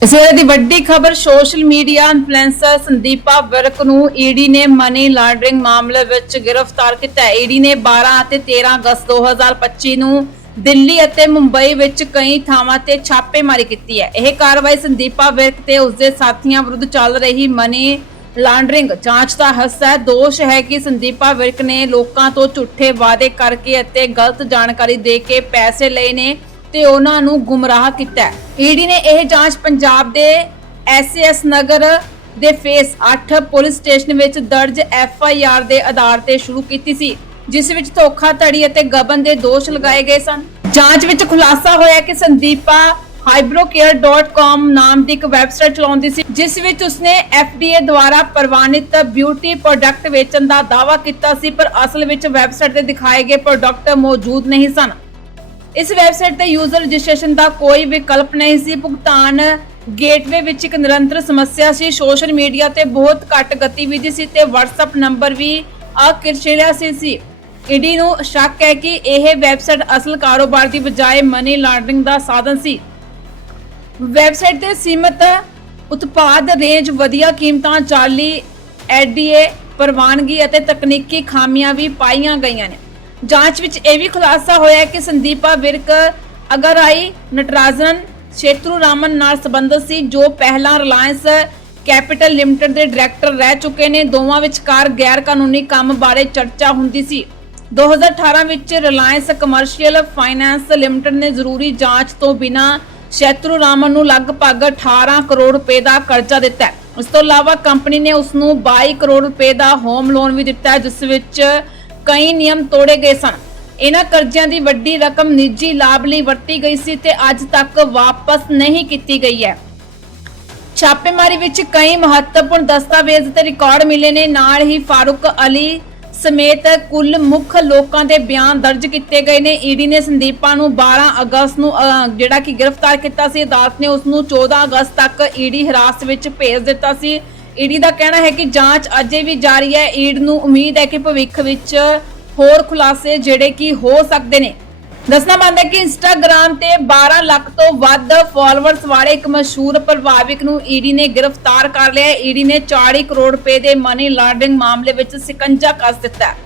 ਇਸ ਦੀ ਵੱਡੀ ਖਬਰ, social media influencer Sandeepa Virk ਨੂੰ ਈਡੀ ਨੇ ਮਨੀ ਲਾਂਡਰਿੰਗ ਮਾਮਲੇ ਵਿੱਚ ਗ੍ਰਿਫਤਾਰ ਕੀਤਾ ਹੈ। ਈਡੀ ਨੇ 12 ਅਤੇ 13 ਅਗਸਤ 2025 ਨੂੰ ਦਿੱਲੀ ਅਤੇ ਮੁੰਬਈ ਵਿੱਚ ਕਈ ਥਾਵਾਂ ਤੇ ਛਾਪੇਮਾਰੀ ਕੀਤੀ ਹੈ। ਇਹ ਕਾਰਵਾਈ ਸੰਦੀਪਾ ਵਿਰਕ ਤੇ ਉਸਦੇ ਸਾਥੀਆਂ ਵਿਰੁੱਧ ਚੱਲ ਰਹੀ ਮਨੀ ਲਾਂਡਰਿੰਗ ਜਾਂਚ ਦਾ ਹਿੱਸਾ ਹੈ। ਦੋਸ਼ ਹੈ ਕਿ ਸੰਦੀਪਾ ਵਿਰਕ ਨੇ ਲੋਕਾਂ ਤੋਂ ਝੂਠੇ ਵਾਅਦੇ ਕਰਕੇ ਅਤੇ ਗਲਤ ਜਾਣਕਾਰੀ ਦੇ ਕੇ ਪੈਸੇ ਲਏ ਨੇ। ਤੇ ਉਹਨਾਂ ਨੂੰ ਗੁੰਮਰਾਹ ਕੀਤਾ ਹੈ। ਈਡੀ ਨੇ ਇਹ ਜਾਂਚ ਪੰਜਾਬ ਦੇ ਐਸਐਸ ਨਗਰ ਦੇ ਫੇਸ 8 ਪੁਲਿਸ ਸਟੇਸ਼ਨ ਵਿੱਚ ਦਰਜ ਐਫ ਦੇ ਆਧਾਰ ਤੇ ਸ਼ੁਰੂ ਕੀਤੀ ਸੀ, ਜਿਸ ਵਿੱਚ ਧੋਖਾਧੜੀ ਅਤੇ ਗਬਨ ਦੇ ਦੋਸ਼ ਲਗਾਏ ਗਏ ਸਨ। ਜਾਂਚ ਵਿੱਚ ਖੁਲਾਸਾ ਹੋਇਆ ਕਿ ਸੰਦੀਪਾ hybrocare.com ਨਾਮ ਦੀ ਇੱਕ ਵੈਬਸਾਈਟ ਚਲਾਉਂਦੀ ਸੀ, ਜਿਸ ਵਿੱਚ ਉਸਨੇ FDA ਦੁਆਰਾ ਪ੍ਰਵਾਨਿਤ ਬਿਊਟੀ ਪ੍ਰੋਡਕਟ ਵੇਚਣ ਦਾ ਦਾਅਵਾ ਕੀਤਾ ਸੀ, ਪਰ ਅਸਲ ਵਿੱਚ ਵੈਬਸਾਈਟ ਤੇ ਦਿਖਾਏ ਗਏ ਪ੍ਰੋਡਕਟ ਮੌਜੂਦ ਨਹੀਂ ਸਨ। ਇਸ ਵੈਬਸਾਈਟ ਤੇ ਯੂਜ਼ਰ ਰਜਿਸਟ੍ਰੇਸ਼ਨ ਦਾ ਕੋਈ ਵਿਕਲਪ ਨਹੀਂ ਸੀ। ਭੁਗਤਾਨ ਗੇਟਵੇ ਵਿੱਚ ਇੱਕ ਨਿਰੰਤਰ ਸਮੱਸਿਆ ਸੀ। ਸੋਸ਼ਲ ਮੀਡੀਆ ਤੇ ਬਹੁਤ ਘੱਟ ਗਤੀਵਿਧੀ ਸੀ ਤੇ WhatsApp ਨੰਬਰ ਵੀ ਅਕਿਰਚਲਿਆ ਸੀ ਸੀ। ਈਡੀ ਨੂੰ ਸ਼ੱਕ ਹੈ ਕਿ ਇਹ ਵੈਬਸਾਈਟ ਅਸਲ ਕਾਰੋਬਾਰ ਦੀ ਬਜਾਏ ਮਨੀ ਲਾਂਡਰਿੰਗ ਦਾ ਸਾਧਨ ਸੀ। ਵੈਬਸਾਈਟ ਤੇ ਸੀਮਤ ਉਤਪਾਦ ਰੇਂਜ ਵਧੀਆ ਕੀਮਤਾਂ ਜਾਲੀ ਐਡੀਏ, ਪ੍ਰਵਾਨਗੀ ਅਤੇ ਤਕਨੀਕੀ ਖਾਮੀਆਂ ਵੀ ਪਾਈਆਂ ਗਈਆਂ ਨੇ। ਜਾਂਚ ਵਿੱਚ ਇਹ ਵੀ ਖੁਲਾਸਾ ਹੋਇਆ ਕਿ ਸੰਦੀਪਾ ਵਿਰਕ, ਅਗਰਾਈ, ਨਟਰਾਜਨ ਸ਼ੇਤਰੂ ਰਾਮਨ ਨਾਲ ਸੰਬੰਧਿਤ ਸੀ, ਜੋ ਪਹਿਲਾਂ ਰਿਲਾਇੰਸ ਕੈਪੀਟਲ ਲਿਮਟਿਡ ਦੇ ਡਾਇਰੈਕਟਰ ਰਹਿ ਚੁੱਕੇ ਨੇ। ਦੋਵਾਂ ਵਿਚਕਾਰ ਗੈਰ ਕਾਨੂੰਨੀ ਕੰਮ ਬਾਰੇ ਚਰਚਾ ਹੁੰਦੀ ਸੀ। 2018 ਵਿੱਚ ਰਿਲਾਇੰਸ ਕਮਰਸ਼ੀਅਲ ਫਾਈਨੈਂਸ ਲਿਮਟਿਡ ਨੇ ਜ਼ਰੂਰੀ ਜਾਂਚ ਤੋਂ ਬਿਨਾਂ ਸ਼ੇਤਰੂ ਰਾਮਨ ਨੂੰ ਲਗਭਗ 18 ਕਰੋੜ ਰੁਪਏ ਦਾ ਕਰਜ਼ਾ ਦਿੱਤਾ ਉਸ ਤੋਂ ਇਲਾਵਾ ਕੰਪਨੀ ਨੇ ਉਸ ਨੂੰ 22 ਕਰੋੜ ਰੁਪਏ ਦਾ ਹੋਮ ਲੋਨ ਵੀ ਦਿੱਤਾ ਜਿਸ ਵਿੱਚ ਕਈ ਨਿਯਮ ਤੋੜੇ ਗਏ ਸਨ। ਇਹਨਾਂ ਕਰਜ਼ਿਆਂ ਦੀ ਵੱਡੀ ਰਕਮ ਨਿੱਜੀ ਲਾਭ ਲਈ ਵਰਤੀ ਗਈ ਸੀ ਤੇ ਅੱਜ ਤੱਕ ਵਾਪਸ ਨਹੀਂ ਕੀਤੀ ਗਈ ਹੈ। ਛਾਪੇਮਾਰੀ ਵਿੱਚ ਕਈ ਮਹੱਤਵਪੂਰਨ ਦਸਤਾਵੇਜ਼ ਤੇ ਰਿਕਾਰਡ ਮਿਲੇ ਨੇ। ਨਾਲ ਹੀ ਫਾਰੂਕ ਅਲੀ ਸਮੇਤ ਕੁੱਲ ਮੁੱਖ ਲੋਕਾਂ ਦੇ ਬਿਆਨ ਦਰਜ ਕੀਤੇ ਗਏ ਨੇ। ਈਡੀ ਨੇ ਸੰਦੀਪਾ ਨੂੰ 12 ਅਗਸਤ ਨੂੰ ਅਹ, ਜਿਹੜਾ ਕਿ ਗ੍ਰਿਫਤਾਰ ਕੀਤਾ ਸੀ। ਅਦਾਲਤ ਨੇ ਉਸ ਨੂੰ 14 ਅਗਸਤ ਤੱਕ ਈਡੀ ਹਿਰਾਸਤ ਵਿੱਚ ਭੇਜ ਦਿੱਤਾ ਸੀ। ਈਡੀ ਦਾ ਕਹਿਣਾ ਹੈ ਕਿ ਜਾਂਚ ਅਜੇ ਵੀ ਜਾਰੀ ਹੈ। ਈਡ ਨੂੰ ਉਮੀਦ ਹੈ ਕਿ ਭਵਿੱਖ ਵਿੱਚ ਹੋਰ ਖੁਲਾਸੇ ਜਿਹੜੇ ਕਿ ਹੋ ਸਕਦੇ ਨੇ। ਦੱਸਣਾ ਮੰਨਦਾ ਕਿ ਇੰਸਟਾਗ੍ਰam ਤੇ 12 ਲੱਖ ਤੋਂ ਵੱਧ ਫਾਲੋਅਰਸ ਵਾਲੇ ਇੱਕ ਮਸ਼ਹੂਰ ਪ੍ਰਭਾਵਿਕ ਨੂੰ ਈਡੀ ਨੇ ਗ੍ਰਿਫਤਾਰ ਕਰ ਲਿਆ ਹੈ। ਈਡੀ ਨੇ 40 ਕਰੋੜ ਰੁਪਏ ਦੇ ਮਨੀ ਲਾਂਡਰਿੰਗ ਮਾਮਲੇ ਵਿੱਚ ਸਿਕੰਜਾ ਕੱਸ ਦਿੱਤਾ ਹੈ।